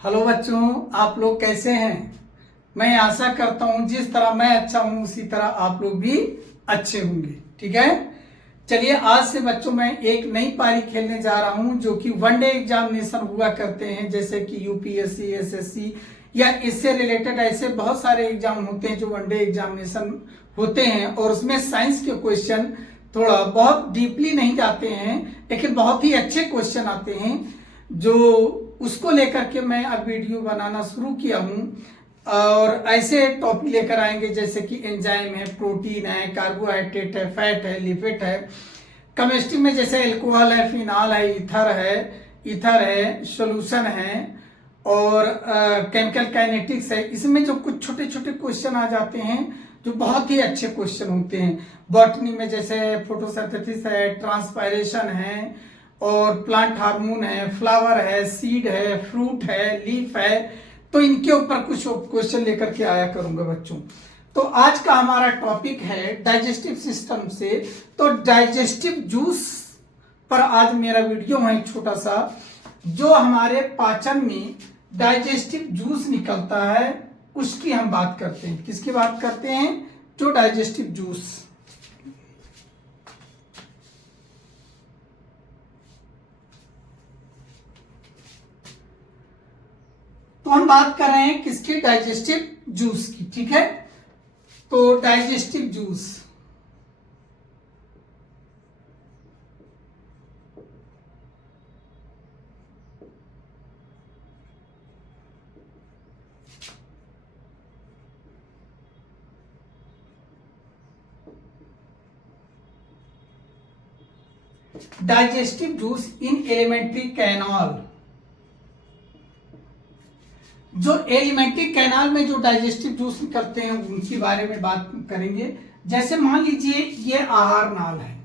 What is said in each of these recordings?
Hello बच्चों, आप लोग कैसे हैं। मैं आशा करता हूं जिस तरह मैं अच्छा हूं उसी तरह आप लोग भी अच्छे होंगे। ठीक है, चलिए आज से बच्चों मैं एक नई पारी खेलने जा रहा हूं जो कि वनडे एग्जामिनेशन हुआ करते हैं, जैसे कि यूपीएससी, एसएससी या इससे रिलेटेड ऐसे बहुत सारे एग्जाम होते हैं जो वनडे एग्जामिनेशन होते हैं। और उसमें साइंस के क्वेश्चन थोड़ा बहुत डीपली नहीं जाते हैं, लेकिन बहुत ही अच्छे क्वेश्चन आते हैं, जो उसको लेकर के मैं अब वीडियो बनाना शुरू किया हूं। और ऐसे टॉपिक लेकर आएंगे जैसे कि एंजाइम है, प्रोटीन है, कार्बोहाइड्रेट है, फैट है, लिपिड है। केमिस्ट्री में जैसे एल्कोहल है, फिनॉल है, ईथर है, सॉल्यूशन है और केमिकल काइनेटिक्स है। इसमें जो कुछ छोटे छोटे क्वेश्चन आ जाते हैं जो बहुत ही अच्छे क्वेश्चन होते हैं। बॉटनी में जैसे फोटोसिंथेसिस है, ट्रांसपायरेशन है और प्लांट हार्मोन है, फ्लावर है, सीड है, फ्रूट है, लीफ है, तो इनके ऊपर कुछ क्वेश्चन लेकर के आया करूंगा बच्चों। तो आज का हमारा टॉपिक है डाइजेस्टिव सिस्टम से। तो डाइजेस्टिव जूस पर आज मेरा वीडियो है छोटा सा, जो हमारे पाचन में डाइजेस्टिव जूस निकलता है उसकी हम बात करते हैं। किसकी बात करते हैं? जो डाइजेस्टिव जूस। तो हम बात कर रहे हैं किसकी? डाइजेस्टिव जूस की। ठीक है, तो डाइजेस्टिव जूस डाइजेस्टिव जूस इन एलिमेंट्री कैनाल। जो एलिमेंट्री कैनाल में जो डाइजेस्टिव जूस निकलते हैं उनके बारे में बात करेंगे। जैसे मान लीजिए ये आहार नाल है,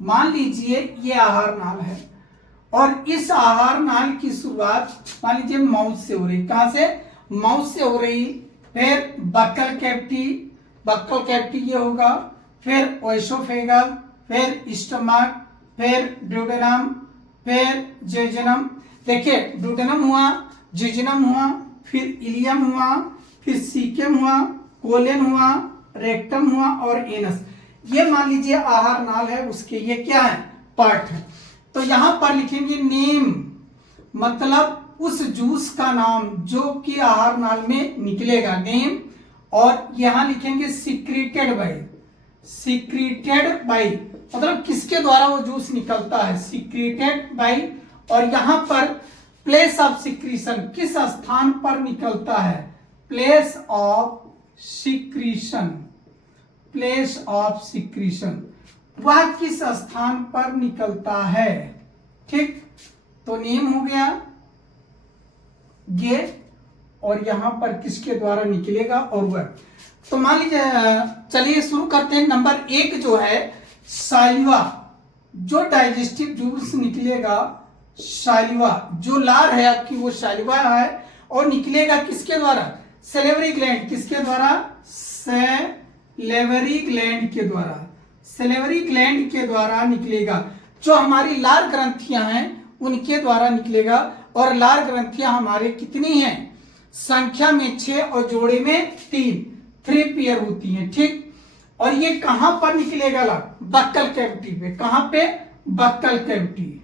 मान लीजिए ये आहार नाल है और इस आहार नाल की शुरुआत मान लीजिए माउथ से हो रही। कहां से? माउथ से हो रही। फिर बक्कल कैविटी ये होगा, फिर ओएसोफेगस, फिर स्टमक, फिर ड्यूडेनम, फिर जेजुनम। देखिए ड्यूडेनम हुआ, जेजुनम हुआ, फिर इलियम हुआ, फिर सीकेम हुआ, कोलेन हुआ, रेक्टम हुआ और एनस। ये मान लीजिए आहार नाल है, उसके ये क्या है? पार्ट है। तो यहां पर लिखेंगे नेम, मतलब उस जूस का नाम जो कि आहार नाल में निकलेगा, नेम। और यहां लिखेंगे सीक्रेटेड बाई, मतलब किसके द्वारा वो जूस निकलता है? Secreted by. और यहां पर प्लेस ऑफ सिक्रीशन, किस स्थान पर निकलता है? प्लेस ऑफ सिक्रीशन, वह किस स्थान पर निकलता है। ठीक, तो नेम हो गया ये, और यहां पर किसके द्वारा निकलेगा और वह। तो मान लीजिए, चलिए शुरू करते हैं। नंबर 1 जो है सालिवा, जो डाइजेस्टिव जूस निकलेगा सालिवा, जो लार है आपकी वो सालिवा है और निकलेगा किसके द्वारा? Salivary gland. किसके द्वारा? सैलिवरी ग्लैंड के द्वारा निकलेगा। जो हमारी लार ग्रंथियां हैं उनके द्वारा निकलेगा। और लार ग्रंथियां हमारे कितनी हैं? संख्या में 6 और जोड़े में 3 पेयर होती हैं। ठीक, और ये कहां पर निकलेगा? बक्कल कैविटी पे। कहां पे? Buccal cavity.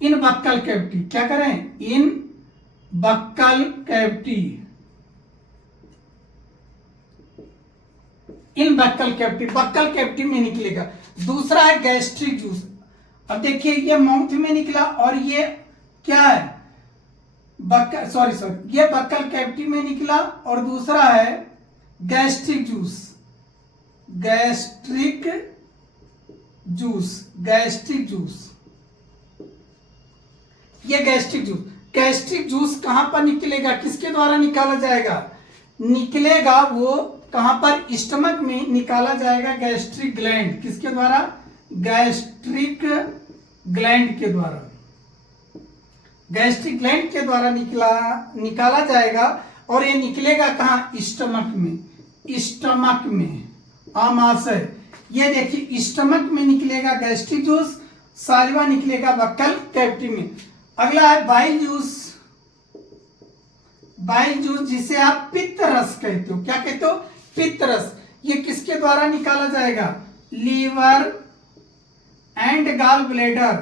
In buccal cavity, क्या करें? In buccal cavity, buccal cavity में निकलेगा। दूसरा है गैस्ट्रिक जूस। अब देखिए ये माउथ में निकला और ये क्या है? ये बक्कल कैविटी में निकला। और दूसरा है गैस्ट्रिक जूस, ये गैस्ट्रिक जूस कहां पर निकलेगा? किसके द्वारा निकाला जाएगा? निकलेगा वो कहां पर? स्टमक में निकाला जाएगा। गैस्ट्रिक ग्लैंड, किसके द्वारा? गैस्ट्रिक ग्लैंड के द्वारा निकाला जाएगा। और ये निकलेगा कहां? स्टमक में, आमाशय। ये देखिए स्टमक में निकलेगा गैस्ट्रिक जूस, सालिवा निकलेगा बक्कल कैविटी में। अगला है बाइल जूस। बाइल जूस जिसे आप पित्त रस कहते हो, क्या कहते हो? पित्त रस। ये किसके द्वारा निकाला जाएगा? Liver and gall bladder.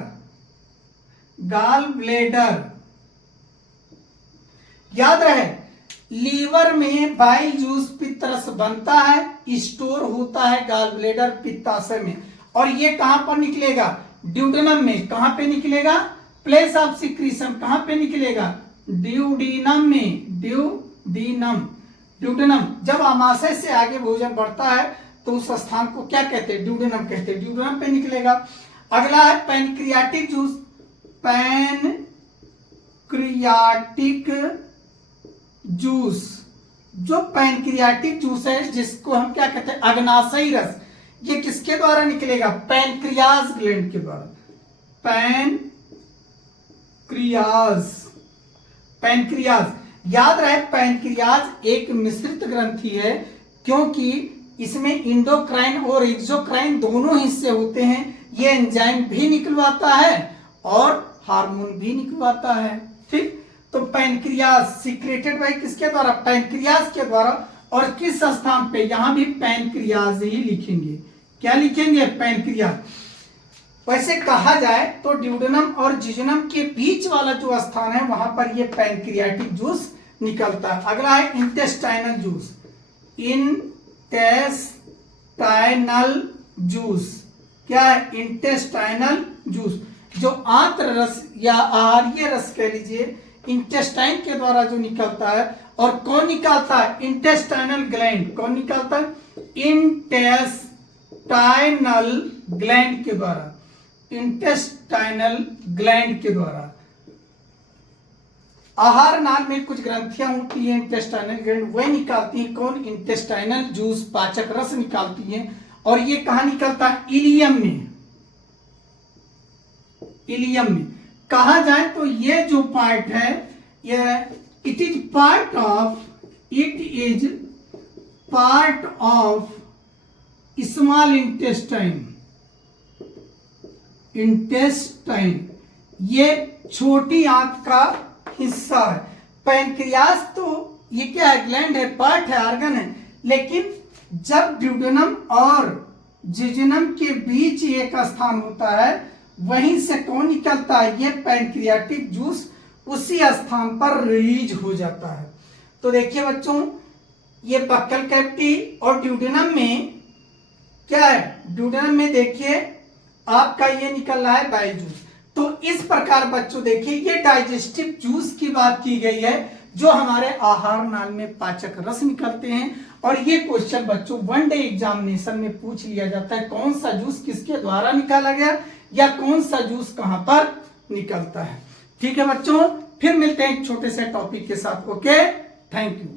Gall bladder, याद रहे, लीवर में बाइल जूस पित्त रस बनता है, स्टोर होता है गॉल ब्लैडर पित्ताशय में, और ये कहां पर निकलेगा? ड्यूडेनम में। कहां पे निकलेगा? प्लेस ऑफ सिक्रीशन कहां पे निकलेगा? ड्यूडीनम में। ड्यूडीनम, ड्यूडेनम। जब आमाशय से आगे भोजन बढ़ता है तो उस स्थान को क्या कहते हैं? ड्यूडेनम कहते हैं। ड्यूडेनम पे निकलेगा। अगला है पैनक्रियाटिक जूस। पैनक्रियाटिक जूस, जो पैनक्रियाटिक जूस है जिसको हम क्या कहते हैं? अग्नाशयी रस। ये किसके द्वारा निकलेगा? पैनक्रियाज ग्लैंड के द्वारा। पैनक्रियाज, याद रहे, पैनक्रियाज एक मिश्रित ग्रंथि है, क्योंकि इसमें इंडोक्राइन और एक्सोक्राइन दोनों हिस्से होते हैं। ये एंजाइम भी निकलवाता है और हार्मोन भी निकलवाता है। ठीक, तो पैनक्रियाज सीक्रेटेड बाय किसके द्वारा? पैनक्रियाज के द्वारा। और किस स्थान पे? यहां भी पैनक्रियाज ही लिखेंगे। क्या लिखेंगे? पैनक्रियाज। वैसे कहा जाए तो ड्यूडेनम और जिजुनम के बीच वाला जो स्थान है वहां पर ये पैनक्रियाटिक जूस निकलता है। अगला है इंटेस्टाइनल जूस। इंटेस्टाइनल जूस क्या है? इंटेस्टाइनल जूस, जो आंत्र रस या आहार्य रस कह लीजिए, इंटेस्टाइन के द्वारा जो निकलता है। और कौन निकालता है? Intestinal gland. कौन निकालता है? इंटेस्टाइनल ग्लैंड के द्वारा। इंटेस्टाइनल ग्लैंड के द्वारा। आहार नाल में कुछ ग्रंथियां होती हैं इंटेस्टाइनल ग्लैंड, वही निकालती हैं। कौन? इंटेस्टाइनल जूस, पाचक रस निकालती हैं। और ये कहां निकलता है? इलियम में। इलियम में। कहा जाए तो ये जो पार्ट है, ये it is part of small intestine. ये छोटी आंत का हिस्सा है। पैनक्रियाज तो ये क्या है? ग्लैंड है, पार्ट है, ऑर्गन है। लेकिन जब ड्यूडेनम और जिजुनम के बीच एक स्थान होता है, वहीं से कौन निकलता है? ये पैनक्रियाटिक जूस उसी स्थान पर रिलीज हो जाता है। तो देखिए बच्चों, ये बक्कल कैविटी और ड्यूडेनम में क्या है? ड्यूडेनम में देखिए आपका ये निकल रहा है बाइल जूस। तो इस प्रकार बच्चों देखिए, ये डाइजेस्टिव जूस की बात की गई है, जो हमारे आहार नाल में पाचक रस निकलते हैं। और ये क्वेश्चन बच्चों वन डे एग्जामिनेशन में पूछ लिया जाता है, कौन सा जूस किसके द्वारा निकाला गया या कौन सा जूस कहां पर निकलता है। ठीक है बच्चों, फिर मिलते हैं एक छोटे से टॉपिक के साथ। Okay, thank you.